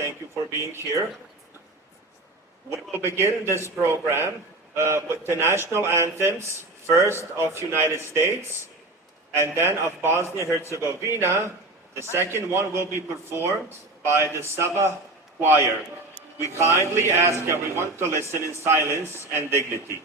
Thank you for being here. We will begin this program with the national anthems, first of United States and then of Bosnia and Herzegovina. The second one will be performed by the SABAH choir. We kindly ask everyone to listen in silence and dignity.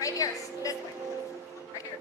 Right here, this way. Right here.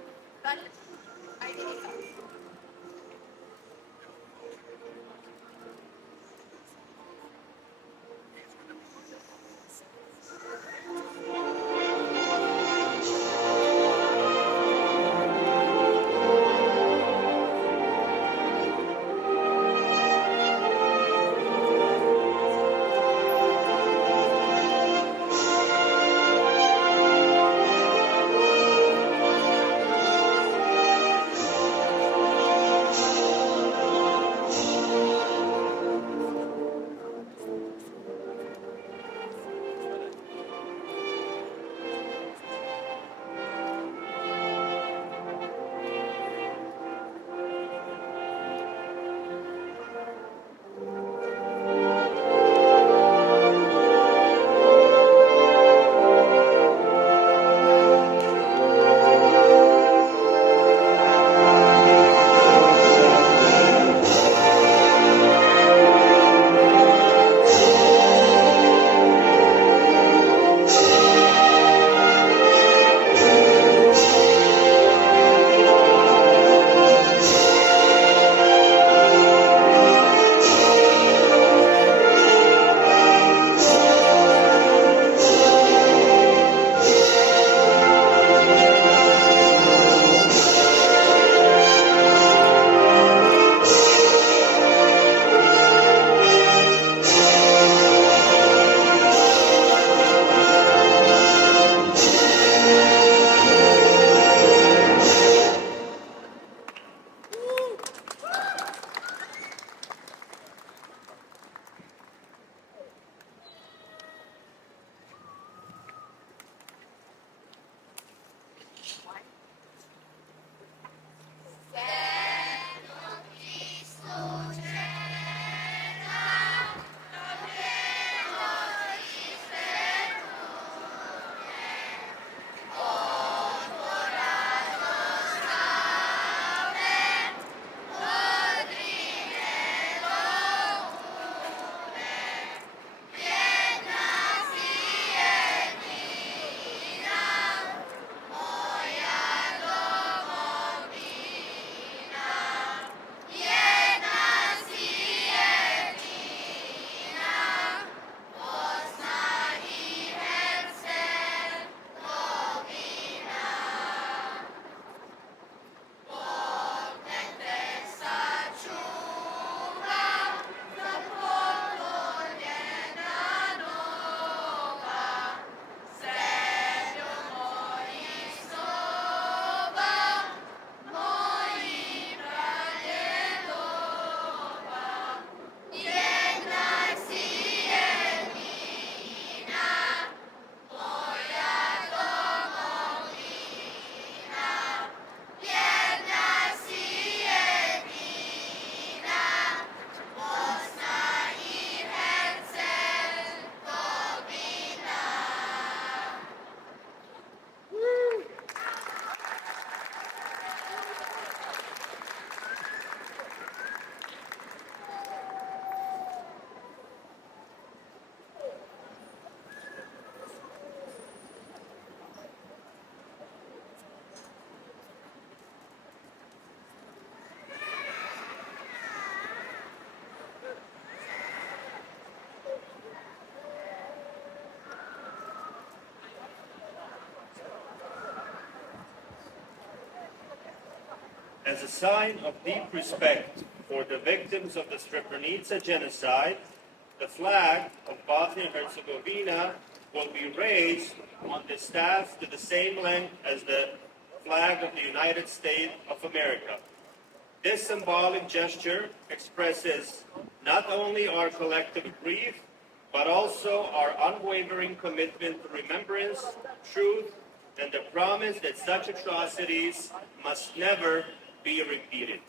as a sign of deep respect for the victims of the Srebrenica genocide, the flag of Bosnia and Herzegovina will be raised on the staff to the same length as the flag of the United States of America. This symbolic gesture expresses not only our collective grief, but also our unwavering commitment to remembrance, truth, and the promise that such atrocities must never be repeated.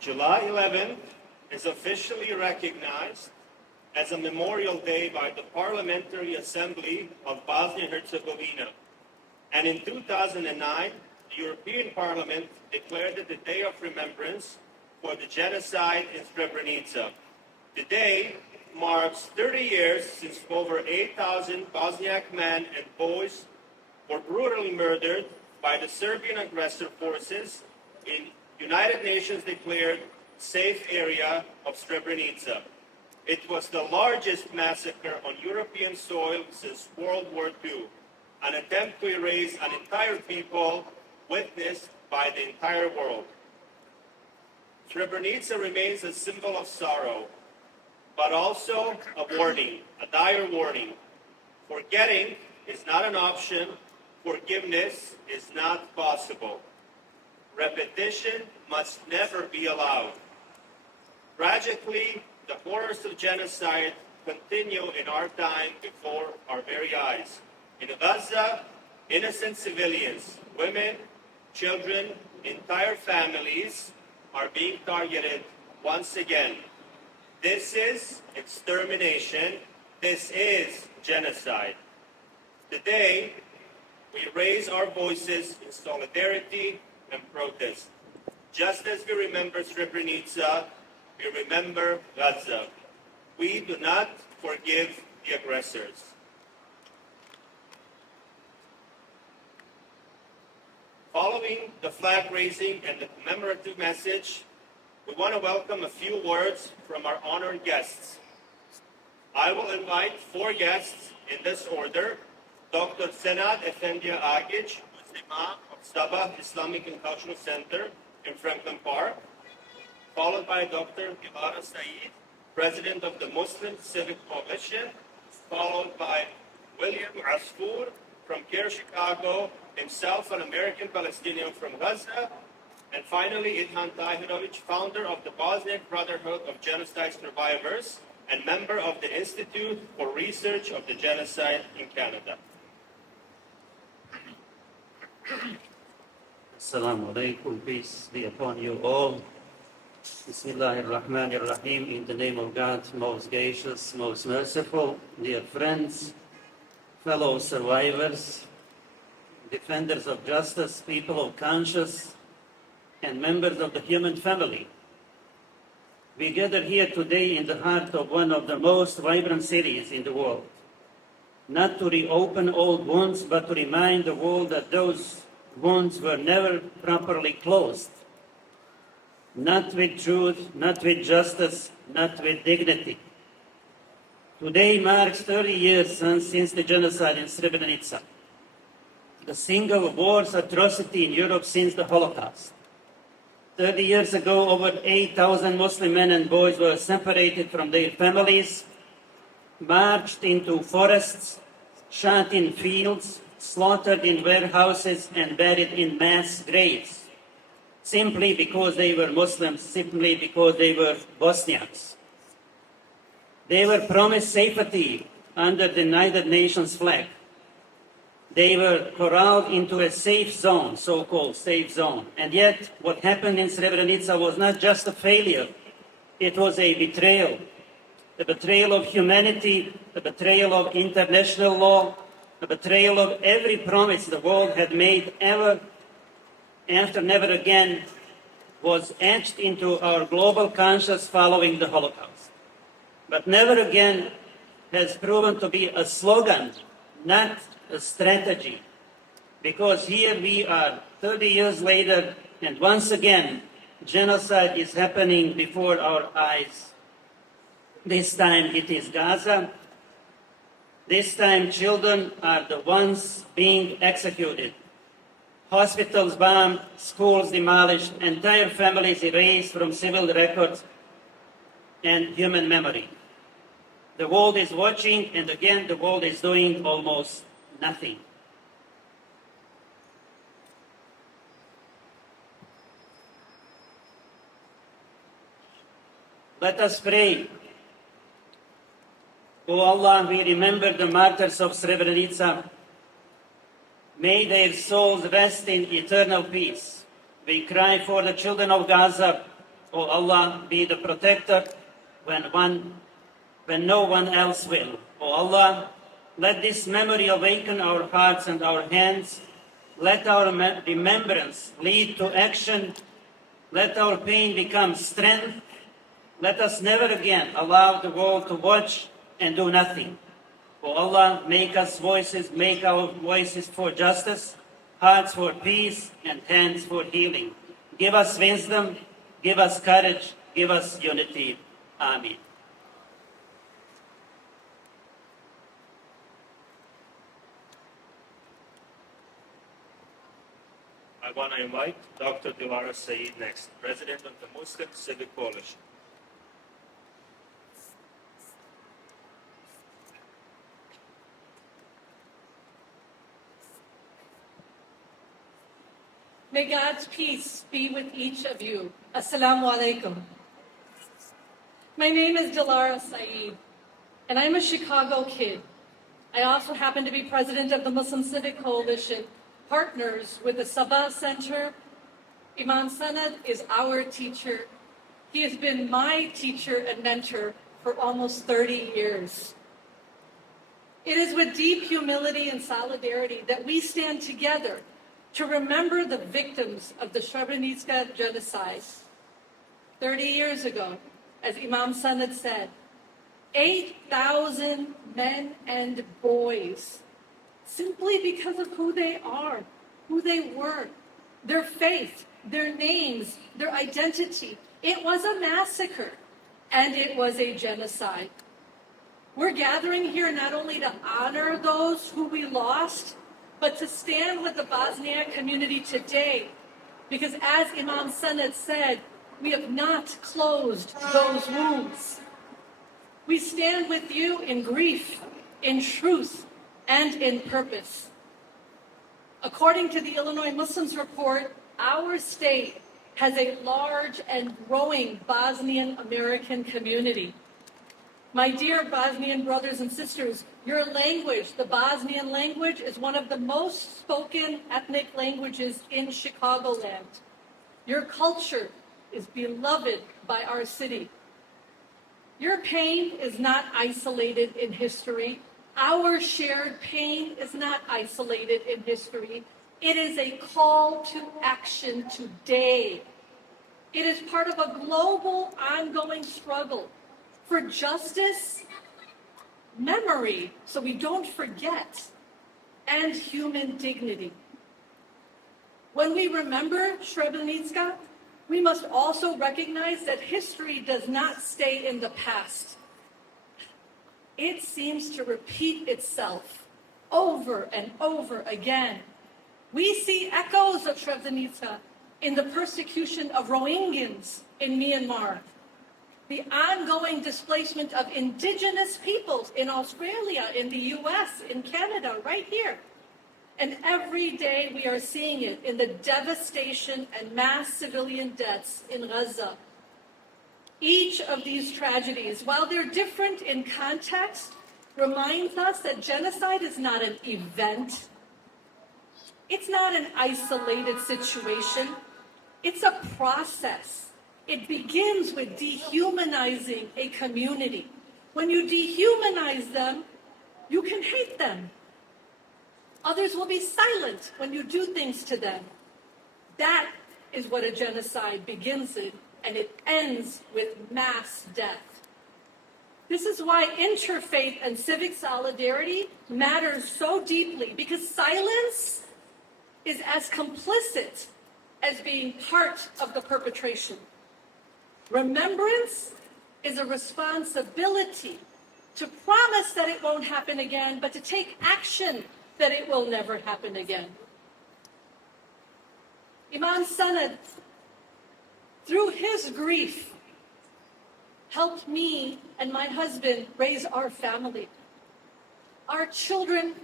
July 11th is officially recognized as a Memorial Day by the Parliamentary Assembly of Bosnia and Herzegovina. And in 2009, the European Parliament declared it the Day of Remembrance for the genocide in Srebrenica. Today marks 30 years since over 8,000 Bosniak men and boys were brutally murdered by the Serbian aggressor forces in United Nations declared safe area of Srebrenica. It was the largest massacre on European soil since World War II, an attempt to erase an entire people witnessed by the entire world. Srebrenica remains a symbol of sorrow, but also a warning, a dire warning. Forgetting is not an option. Forgiveness is not possible. Repetition must never be allowed. Tragically, the horrors of genocide continue in our time before our very eyes. In Gaza, innocent civilians, women, children, entire families are being targeted once again. This is extermination. This is genocide. Today, we raise our voices in solidarity and protest. Just as we remember Srebrenica, we remember Gaza. We do not forgive the aggressors. Following the flag raising and the commemorative message, we want to welcome a few words from our honored guests. I will invite 4 guests in this order: Dr. Senad Agić, who is the Imam of SABAH Islamic and Cultural Center in Franklin Park, followed by Dr. Dilara Sayeed, President of the Muslim Civic Coalition, followed by William Asfour from CAIR-Chicago, himself an American Palestinian from Gaza, and finally Idhan Tahirovic, founder of the Bosniak Brotherhood of Genocide Survivors and member of the Institute for Research of the Genocide in Canada. Assalamu alaikum, peace be upon you all. Bismillahirrahmanirrahim, in the name of God, most gracious, most merciful, dear friends, fellow survivors, defenders of justice, people of conscience, and members of the human family. We gather here today in the heart of one of the most vibrant cities in the world, not to reopen old wounds, but to remind the world that those wounds were never properly closed. Not with truth, not with justice, not with dignity. Today marks 30 years since the genocide in Srebrenica, the single worst atrocity in Europe since the Holocaust. 30 years ago, over 8,000 Muslim men and boys were separated from their families, marched into forests, shot in fields, slaughtered in warehouses and buried in mass graves, simply because they were Muslims, simply because they were Bosniaks. They were promised safety under the United Nations flag. They were corralled into a safe zone, so-called safe zone. And yet, what happened in Srebrenica was not just a failure, it was a betrayal of humanity, a betrayal of international law, a betrayal of every promise the world had made ever after never again was etched into our global conscience following the Holocaust. But never again has proven to be a slogan, not a strategy. Because here we are, 30 years later, and once again, genocide is happening before our eyes. This time it is Gaza. This time children are the ones being executed. Hospitals bombed, schools demolished, entire families erased from civil records and human memory. The world is watching, and again, the world is doing almost nothing. Let us pray. O Allah, we remember the martyrs of Srebrenica. May their souls rest in eternal peace. We cry for the children of Gaza. O Allah, be the protector when no one else will. O Allah, let this memory awaken our hearts and our hands. Let our remembrance lead to action. Let our pain become strength. Let us never again allow the world to watch and do nothing. O Allah, make our voices for justice, hearts for peace, and hands for healing. Give us wisdom, give us courage, give us unity. Amen. I want to invite Dr. Dilara Sayeed next, President of the Muslim Civic Coalition. May God's peace be with each of you. Assalamu alaikum. My name is Dilara Sayeed, and I'm a Chicago kid. I also happen to be president of the Muslim Civic Coalition, partners with the SABAH Center. Imam Senad is our teacher. He has been my teacher and mentor for almost 30 years. It is with deep humility and solidarity that we stand together to remember the victims of the Srebrenica Genocide. 30 years ago, as Imam Senad said, 8,000 men and boys, simply because of who they are, who they were, their faith, their names, their identity. It was a massacre, and it was a genocide. We're gathering here not only to honor those who we lost, but to stand with the Bosniak community today, because as Imam Senad said, we have not closed those wounds. We stand with you in grief, in truth, and in purpose. According to the Illinois Muslims Report, our state has a large and growing Bosnian American community. My dear Bosnian brothers and sisters, your language, the Bosnian language, is one of the most spoken ethnic languages in Chicagoland. Your culture is beloved by our city. Your pain is not isolated in history. Our shared pain is not isolated in history. It is a call to action today. It is part of a global, ongoing struggle for justice, memory, so we don't forget, and human dignity. When we remember Srebrenica, we must also recognize that history does not stay in the past. It seems to repeat itself over and over again. We see echoes of Srebrenica in the persecution of Rohingyas in Myanmar, the ongoing displacement of indigenous peoples in Australia, in the US, in Canada, right here. And every day we are seeing it in the devastation and mass civilian deaths in Gaza. Each of these tragedies, while they're different in context, reminds us that genocide is not an event. It's not an isolated situation. It's a process. It begins with dehumanizing a community. When you dehumanize them, you can hate them. Others will be silent when you do things to them. That is what a genocide begins in, and it ends with mass death. This is why interfaith and civic solidarity matters so deeply, because silence is as complicit as being part of the perpetration. Remembrance is a responsibility to promise that it won't happen again, but to take action that it will never happen again. Imam Senad, through his grief, helped me and my husband raise our family. Our children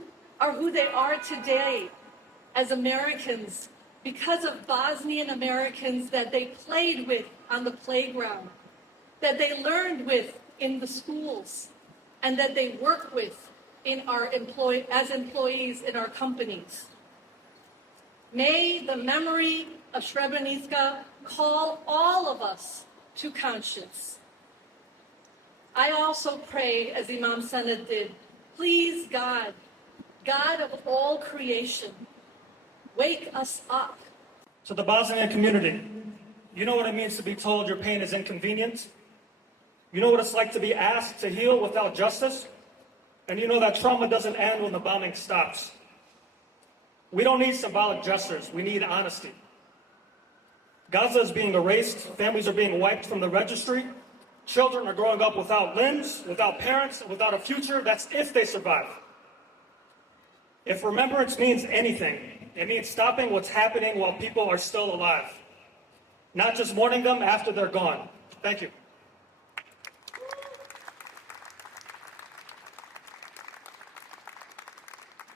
are who they are today as Americans because of Bosnian Americans that they played with on the playground, that they learned with in the schools, and that they work with as employees in our companies. May the memory of Srebrenica call all of us to conscience. I also pray, as Imam Senad did, please God, God of all creation, wake us up. To the Bosnian community, you know what it means to be told your pain is inconvenient? You know what it's like to be asked to heal without justice? And you know that trauma doesn't end when the bombing stops. We don't need symbolic gestures, we need honesty. Gaza is being erased, families are being wiped from the registry, children are growing up without limbs, without parents, without a future. That's if they survive. If remembrance means anything, it means stopping what's happening while people are still alive, not just mourning them after they're gone. Thank you.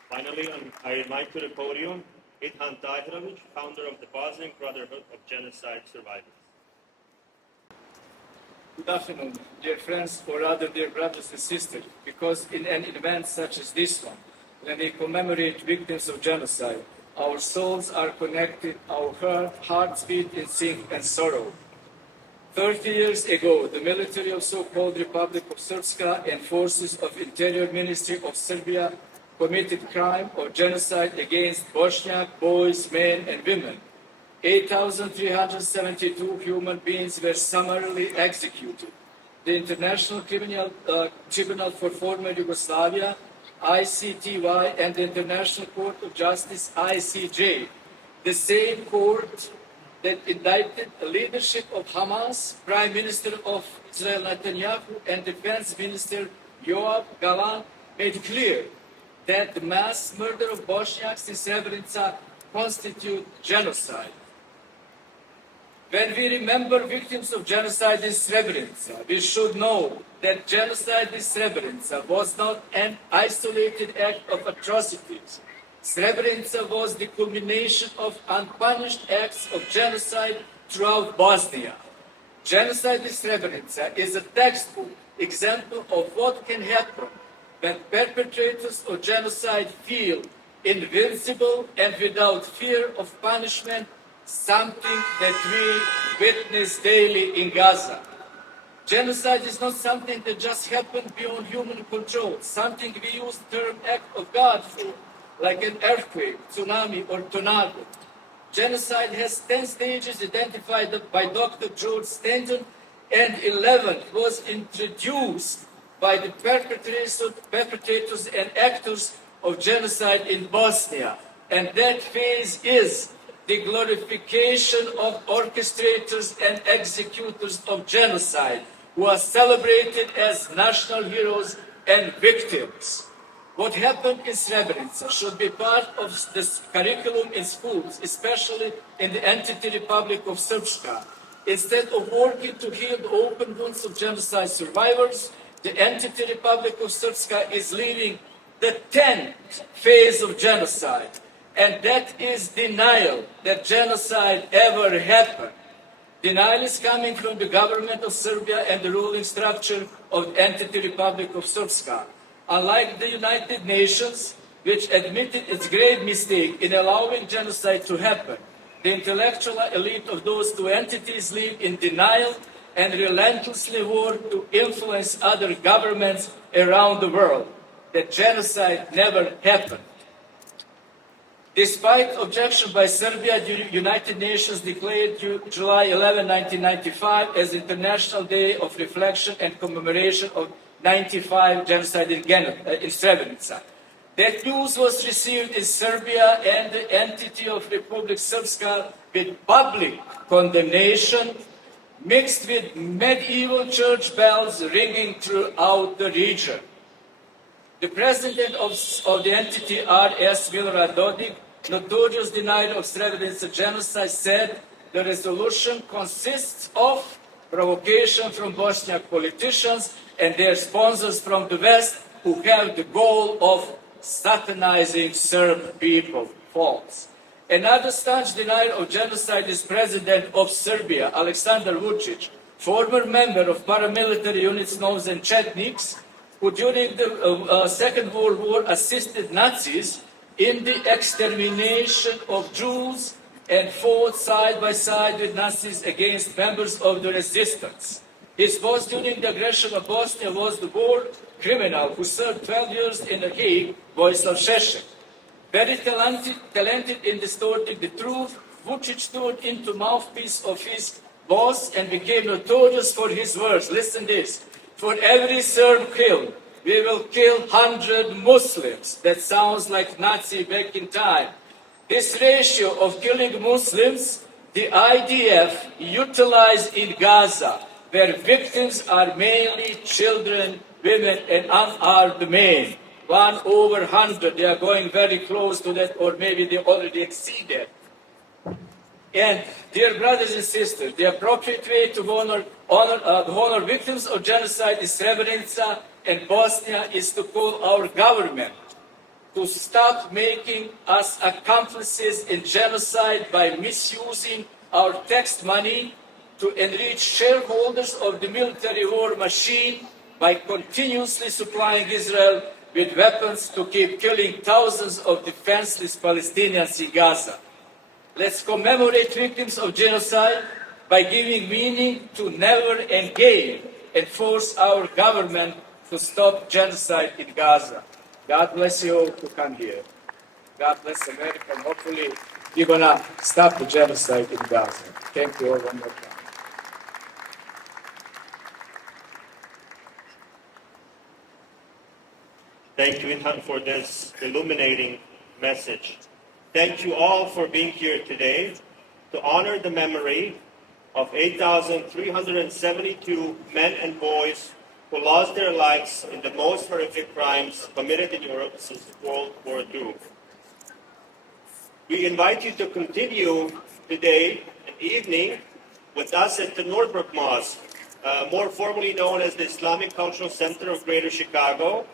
Finally, I invite to the podium Idhan Tahirovic, founder of the Bosniak Brotherhood of Genocide Survivors. Good afternoon, dear friends, or rather dear brothers and sisters, because in an event such as this one, when we commemorate victims of genocide, our souls are connected, our hearts beat in sync and sorrow. 30 years ago, the military of so-called Republic of Srpska and forces of Interior Ministry of Serbia committed crime of genocide against Bosniak boys, men, and women. 8,372 human beings were summarily executed. The International Criminal Tribunal for Former Yugoslavia, ICTY, and the International Court of Justice, ICJ, the same court that indicted the leadership of Hamas, Prime Minister of Israel Netanyahu, and Defense Minister Yoav Gallant, made clear that the mass murder of Bosniaks in Srebrenica constitute genocide. When we remember victims of genocide in Srebrenica, we should know that genocide in Srebrenica was not an isolated act of atrocities. Srebrenica was the culmination of unpunished acts of genocide throughout Bosnia. Genocide in Srebrenica is a textbook example of what can happen when perpetrators of genocide feel invincible and without fear of punishment, something that we witness daily in Gaza. Genocide is not something that just happened beyond human control, something we use the term act of God for, like an earthquake, tsunami, or tornado. Genocide has 10 stages identified by Dr. George Stanton, and 11 was introduced by the perpetrators and actors of genocide in Bosnia. And that phase is the glorification of orchestrators and executors of genocide, who are celebrated as national heroes and victims. What happened in Srebrenica should be part of this curriculum in schools, especially in the entity Republic of Srpska. Instead of working to heal the open wounds of genocide survivors, the entity Republic of Srpska is leading the 10th phase of genocide, and that is denial that genocide ever happened. Denial is coming from the government of Serbia and the ruling structure of the entity Republic of Srpska. Unlike the United Nations, which admitted its grave mistake in allowing genocide to happen, the intellectual elite of those two entities live in denial and relentlessly work to influence other governments around the world that genocide never happened. Despite objection by Serbia, the United Nations declared July 11, 1995 as International Day of Reflection and Commemoration of 95 genocide in Srebrenica. That news was received in Serbia and the entity of Republic Srpska with public condemnation, mixed with medieval church bells ringing throughout the region. The president of the entity, R.S. Milorad Dodik, notorious denier of Srebrenica genocide, said the resolution consists of provocation from Bosniak politicians and their sponsors from the West who have the goal of satanizing Serb people. False. Another staunch denier of genocide is President of Serbia, Aleksandar Vučić, former member of paramilitary units known as Chetniks, who during the Second World War assisted Nazis in the extermination of Jews and fought side by side with Nazis against members of the resistance. His boss during the aggression of Bosnia was the war criminal who served 12 years in The Hague, Vojislav Šešelj. Very talented in distorting the truth, Vučić turned into mouthpiece of his boss and became notorious for his words. Listen this. For every Serb killed, we will kill 100 Muslims. That sounds like Nazi back in time. This ratio of killing Muslims, the IDF utilized in Gaza, where victims are mainly children, women, and unarmed men. 1/100. They are going very close to that, or maybe they already exceeded. And dear brothers and sisters, the appropriate way to honor victims of genocide in Srebrenica and Bosnia is to call our government to stop making us accomplices in genocide by misusing our tax money to enrich shareholders of the military war machine by continuously supplying Israel with weapons to keep killing thousands of defenseless Palestinians in Gaza. Let's commemorate victims of genocide by giving meaning to never again and force our government to stop genocide in Gaza. God bless you all to come here. God bless America, and hopefully we're going to stop the genocide in Gaza. Thank you all one more time. Thank you, Idhan, for this illuminating message. Thank you all for being here today to honor the memory of 8,372 men and boys who lost their lives in the most horrific crimes committed in Europe since World War II. We invite you to continue today and evening with us at the Northbrook Mosque, more formally known as the Islamic Cultural Center of Greater Chicago,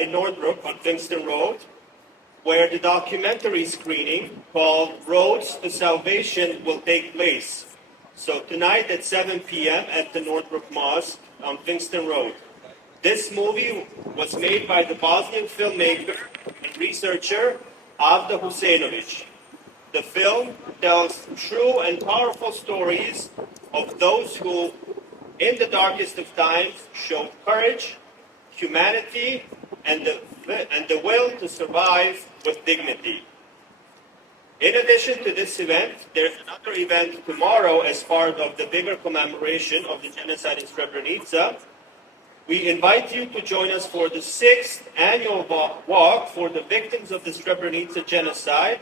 in Northbrook on Kingston Road, where the documentary screening called Roads to Salvation will take place. So tonight at 7 p.m. at the Northbrook Mosque on Kingston Road. This movie was made by the Bosnian filmmaker and researcher Avda Husejnović. The film tells true and powerful stories of those who, in the darkest of times, showed courage, humanity, and the will to survive with dignity. In addition to this event, there's another event tomorrow as part of the bigger commemoration of the genocide in Srebrenica. We invite you to join us for the 6th annual walk for the victims of the Srebrenica genocide,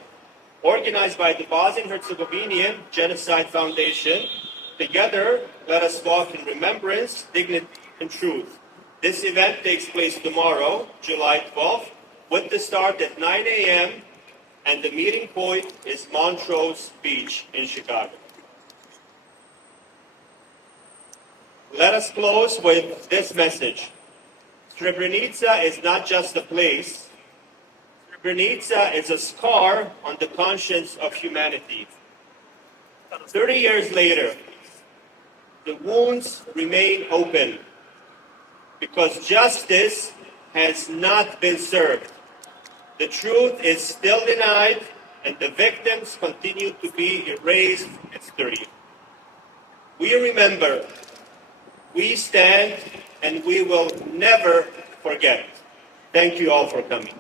organized by the Bosnian Herzegovinian Genocide Foundation. Together, let us walk in remembrance, dignity, and truth. This event takes place tomorrow, July 12th, with the start at 9 a.m., and the meeting point is Montrose Beach in Chicago. Let us close with this message. Srebrenica is not just a place. Srebrenica is a scar on the conscience of humanity. 30 years later, the wounds remain open because justice has not been served. The truth is still denied, and the victims continue to be erased from history. We remember, we stand, and we will never forget. Thank you all for coming.